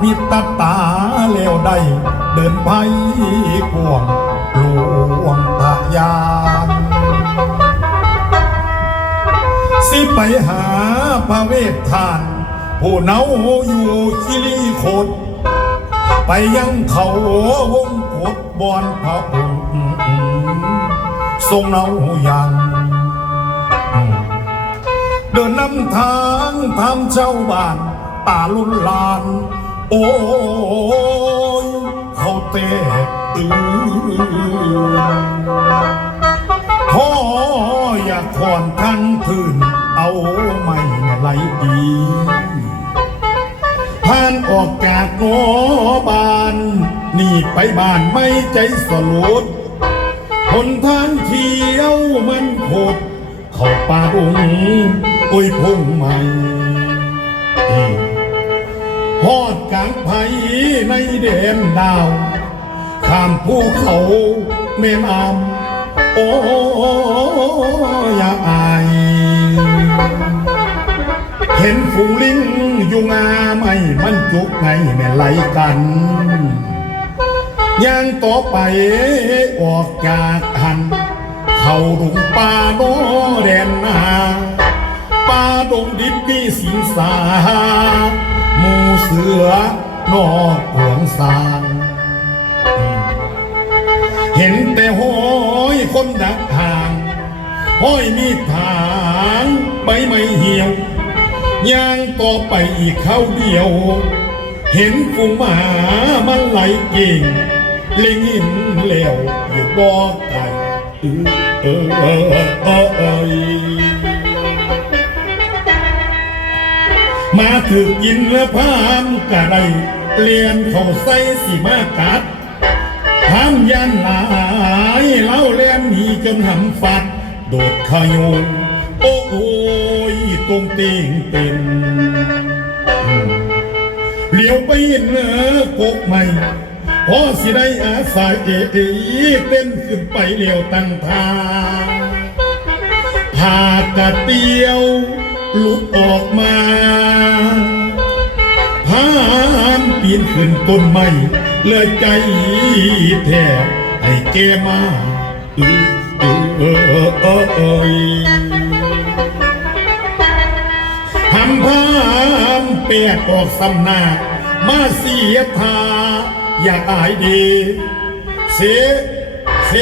ภิตตาแล้วได้ เดินไปกวงหลวงพยานสิไปหาพระเวททาน ผู้เนาอยู่คิริโคดไปยังเขาวงกดบอนพระองค์ทรงเนายังเดินนำทางทำเจ้าบ้านตาลุนลาน โอ้ยเขาเตะตื่นพ่ออยากถอนทั้งพื้นเอาไม่ไหลดีผ่านออกจากโงบานหนีไปบ้านไม่ใจสลดหนทางเที่ยวมันโคดเข้าป่าดงอุ้ยพงใหม่ อดกลางไผ่ในแดนดาว ข้ามภูเขาแม่น้ำโอ้อย่าอาย เห็นฝูงลิงอยู่งาไม่มันจุกไงแม่ไหลกันย่างต่อไปออกจากหัน เข้าดงป่าโนแดนนาป่าดงดิบมีสิงสา เสือนอกหวงสาง เห็นแต่ห้อยคนดักทาง ห้อยมีทางใบไม่เหี่ยวย่างต่อไปอีกเข้าเดียว เห็นฝูงหมามันไหลเก่งลิงหินแล้วอยู่บอกไก่เออเออเออเออ มาถึงกินและพามกะไรเลียนเขาใส่สีมากัดทำยันหลายเล่าเล่นหนีจนหำฟัด โดดขยงโอ้โอยตรงเตีงเป็นเลียวไปเห็นเนื้อกกใหม่พอสิได้อาศัยเอเอเต้นขึ้นไปเลี้ยวตั้งทางผากะเตียวหลุดออกมา ปีนขึ้นต้นไม้เลยใจแทบให้แกมาเออเออเออเออเออเอยทำพามเปียกออกสำนามาเสียทาอยากอายดี เสเส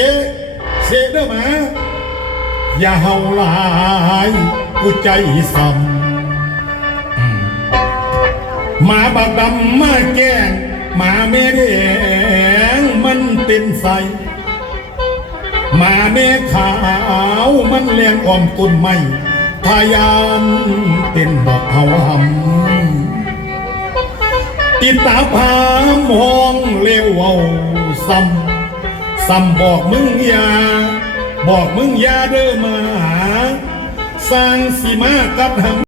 เสเด้อหมาอย่าเฮาหลายกูใจซ้ำ หมาบักดำมาแก้งหมาแม่แดงมันเต็มใสหมาแม่ขาวมันเลี้ยงอ้อมต้นไม้พยานเป็นดอกเฮาหำติดตาพามห้องเลวเอาซ้ำซ้ำบอกมึงยาบอกมึงยาเด้อมาสร้างสีมากับหำ